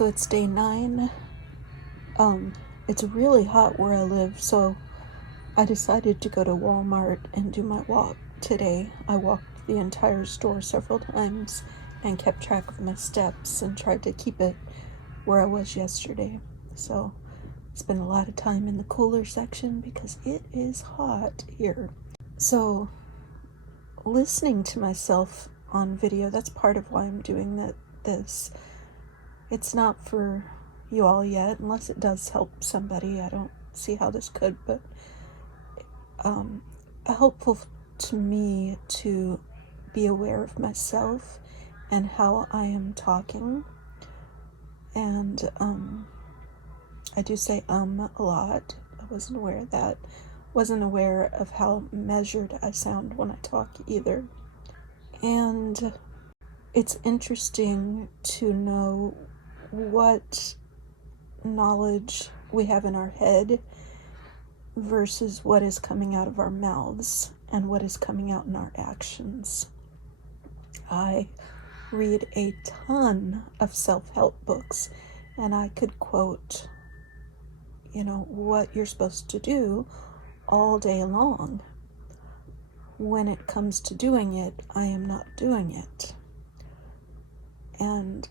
So it's day 9. It's really hot where I live, so I decided to go to Walmart and do my walk today. I walked the entire store several times and kept track of my steps and tried to keep it where I was yesterday. So spent a lot of time in the cooler section because it is hot here. So listening to myself on video, that's part of why I'm doing this. It's not for you all yet, unless it does help somebody. I don't see how this could, but helpful to me to be aware of myself and how I am talking. And I do say a lot. I wasn't aware of that. Wasn't aware of how measured I sound when I talk either. And it's interesting to know what knowledge we have in our head versus what is coming out of our mouths and what is coming out in our actions. I read a ton of self-help books, and I could quote, what you're supposed to do all day long. When it comes to doing it, I am not doing it. And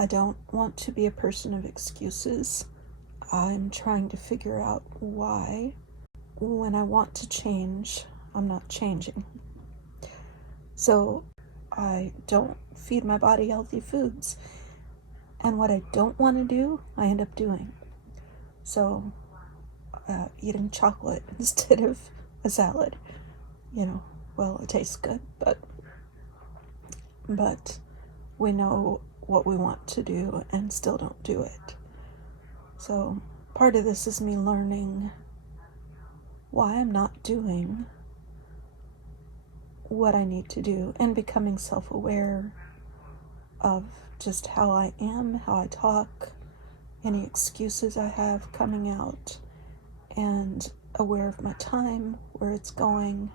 I don't want to be a person of excuses. I'm trying to figure out why, when I want to change, I'm not changing. So I don't feed my body healthy foods. And what I don't want to do, I end up doing. So eating chocolate instead of a salad. It tastes good, but we know what we want to do and still don't do it. So part of this is me learning why I'm not doing what I need to do and becoming self-aware of just how I am, how I talk, any excuses I have coming out, and aware of my time, where it's going.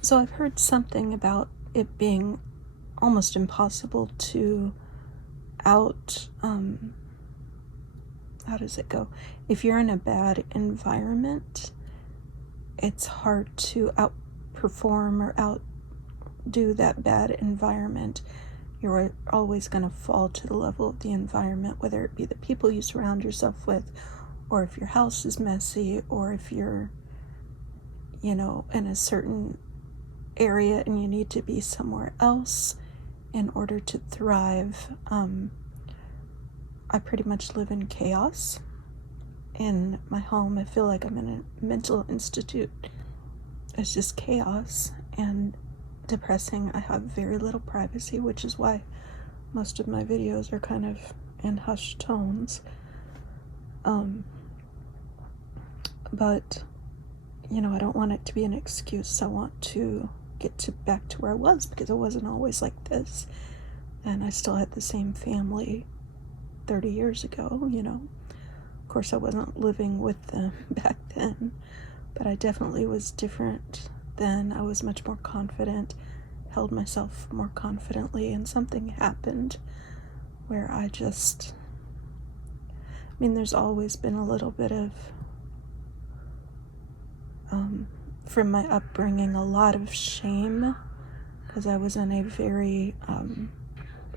So I've heard something about it being almost impossible to how does it go? If you're in a bad environment, it's hard to outperform or outdo that bad environment. You're always going to fall to the level of the environment, whether it be the people you surround yourself with, or if your house is messy, or if you're, in a certain area and you need to be somewhere else in order to thrive. I pretty much live in chaos in my home. I feel like I'm in a mental institute. It's just chaos and depressing. I have very little privacy, which is why most of my videos are kind of in hushed tones. But I don't want it to be an excuse. I want to get back to where I was, because I wasn't always like this, and I still had the same family 30 years ago. Of course, I wasn't living with them back then, but I definitely was different then. I was much more confident, held myself more confidently, and something happened where there's always been a little bit of from my upbringing, a lot of shame, because I was in a very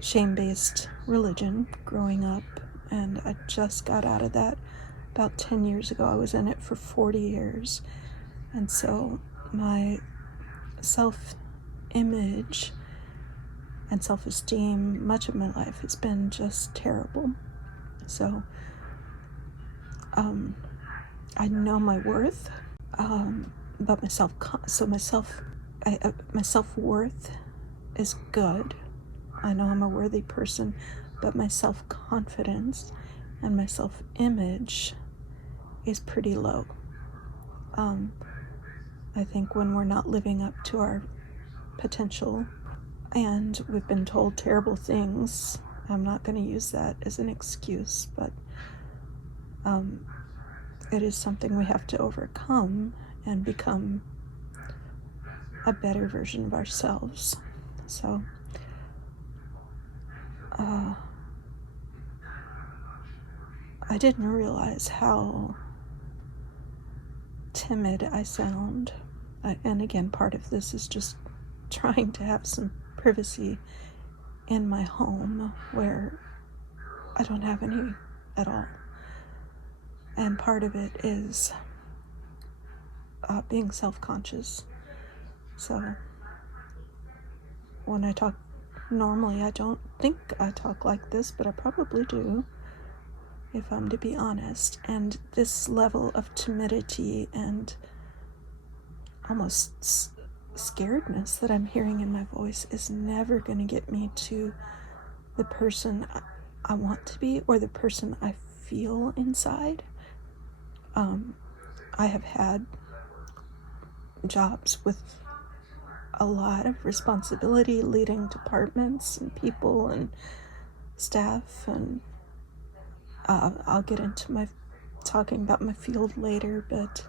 shame-based religion growing up, and I just got out of that about 10 years ago. I was in it for 40 years, and so my self-image and self-esteem, much of my life, has been just terrible. So I know my worth, but my self-worth is good. I know I'm a worthy person, but my self-confidence and my self-image is pretty low. I think when we're not living up to our potential and we've been told terrible things, I'm not going to use that as an excuse, but it is something we have to overcome and become a better version of ourselves. So I didn't realize how timid I sound. And again, part of this is just trying to have some privacy in my home where I don't have any at all. And part of it is being self-conscious. So when I talk normally, I don't think I talk like this, but I probably do, if I'm to be honest. And this level of timidity and almost scaredness that I'm hearing in my voice is never going to get me to the person I want to be or the person I feel inside. I have had jobs with a lot of responsibility, leading departments and people and staff, and I'll get into my talking about my field later, but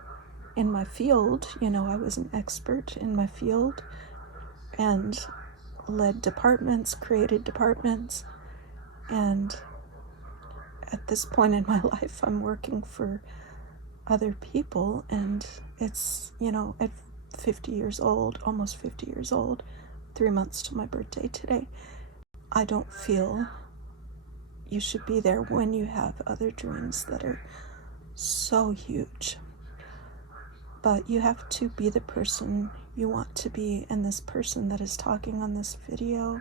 in my field, I was an expert in my field and led departments, created departments, and at this point in my life, I'm working for other people, and it's, at 50 years old, almost 50 years old, 3 months to my birthday today, I don't feel you should be there when you have other dreams that are so huge. But you have to be the person you want to be, and this person that is talking on this video,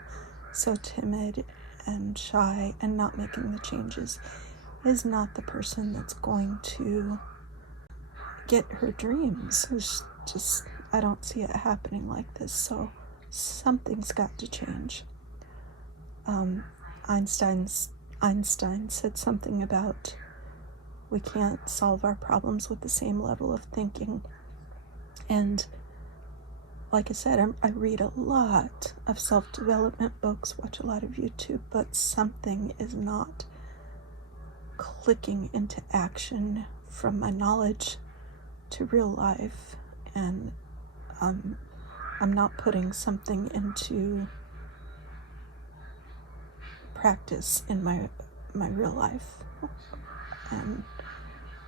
so timid and shy and not making the changes, is not the person that's going to get her dreams. It's just, I don't see it happening like this, so something's got to change. Einstein said something about we can't solve our problems with the same level of thinking. And like I said, I read a lot of self-development books, watch a lot of YouTube, but something is not clicking into action from my knowledge to real life, and I'm not putting something into practice in my real life, and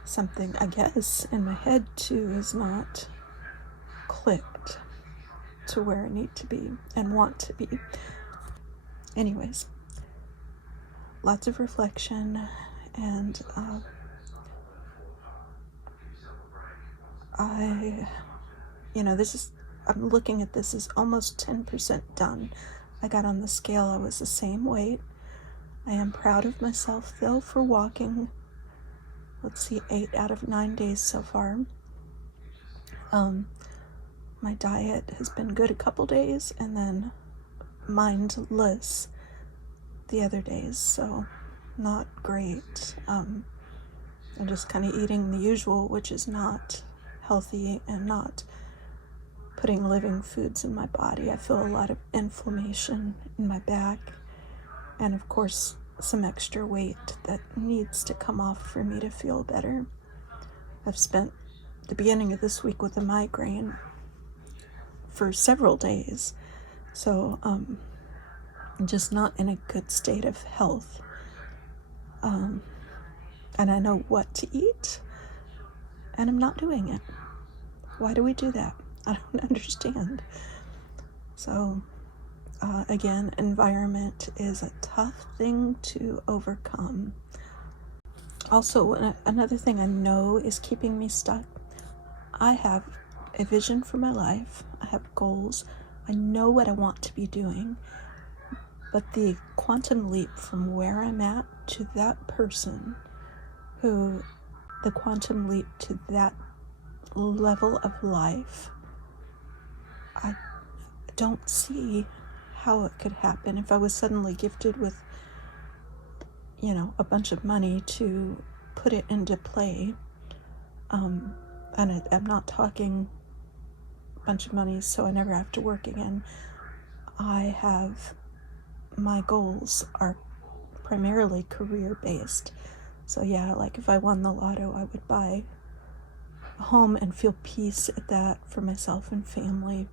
something, I guess, in my head too is not clicked to where I need to be and want to be. Anyways, lots of reflection, and I'm looking at this as almost 10% done. I got on the scale, I was the same weight. I am proud of myself though for walking, 8 out of 9 days so far. My diet has been good a couple days, and then mindless the other days, so not great. I'm just kind of eating the usual, which is not healthy and not putting living foods in my body. I feel a lot of inflammation in my back, and of course some extra weight that needs to come off for me to feel better. I've spent the beginning of this week with a migraine for several days, so I'm just not in a good state of health, and I know what to eat, and I'm not doing it. Why do we do that? I don't understand. So again, environment is a tough thing to overcome. Also, another thing I know is keeping me stuck. I have a vision for my life. I have goals. I know what I want to be doing. But the quantum leap from where I'm at to that person the quantum leap to that level of life, I don't see how it could happen. If I was suddenly gifted with, a bunch of money to put it into play, and I'm not talking a bunch of money so I never have to work again. My goals are primarily career-based. So yeah, like if I won the lotto, I would buy a home and feel peace at that for myself and family.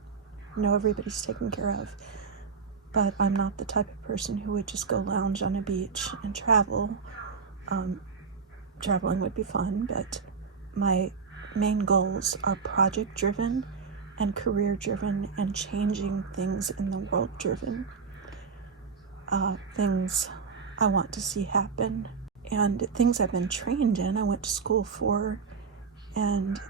Everybody's taken care of. but I'm not the type of person who would just go lounge on a beach and travel. Traveling would be fun, but my main goals are project driven and career driven and changing things in the world driven. Things I want to see happen and things I've been trained in, I went to school for and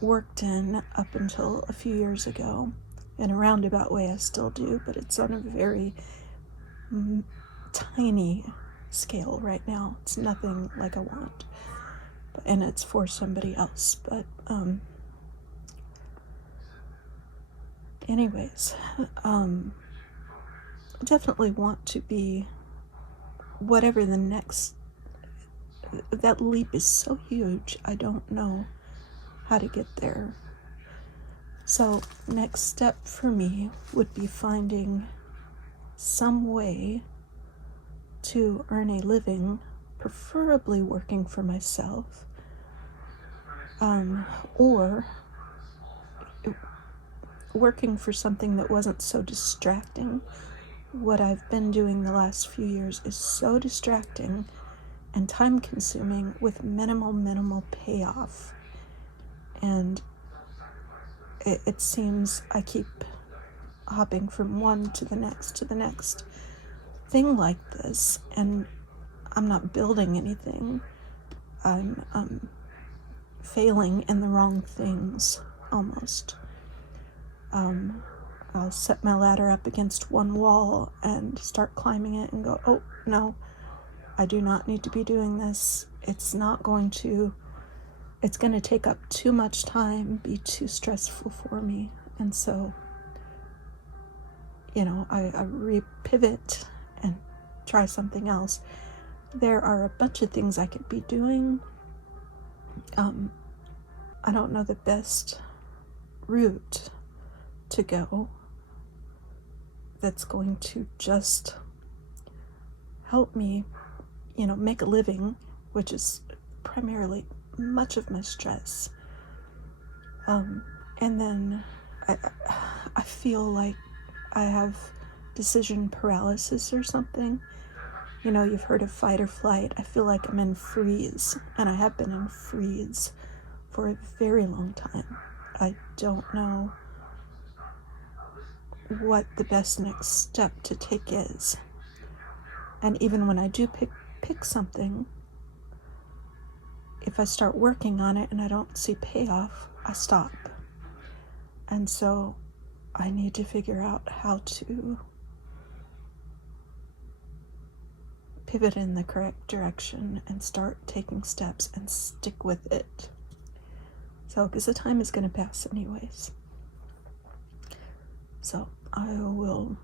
worked in up until a few years ago. In a roundabout way, I still do, but it's on a very tiny scale right now. It's nothing like I want, and it's for somebody else. But anyways, I definitely want to be whatever the next. That leap is so huge, I don't know how to get there. So next step for me would be finding some way to earn a living, preferably working for myself, or working for something that wasn't so distracting. What I've been doing the last few years is so distracting and time consuming with minimal payoff. And it seems I keep hopping from one to the next thing like this, and I'm not building anything. I'm failing in the wrong things, almost. I'll set my ladder up against one wall and start climbing it and go, oh, no, I do not need to be doing this. It's going to take up too much time, be too stressful for me. And so, I repivot and try something else. There are a bunch of things I could be doing. I don't know the best route to go that's going to just help me, make a living, which is primarily much of my stress. And then I feel like I have decision paralysis or something. You've heard of fight or flight. I feel like I'm in freeze, and I have been in freeze for a very long time. I don't know what the best next step to take is. And even when I do pick something, if I start working on it and I don't see payoff, I stop. And so I need to figure out how to pivot in the correct direction and start taking steps and stick with it. So, because the time is going to pass anyways. So I will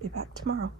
be back tomorrow.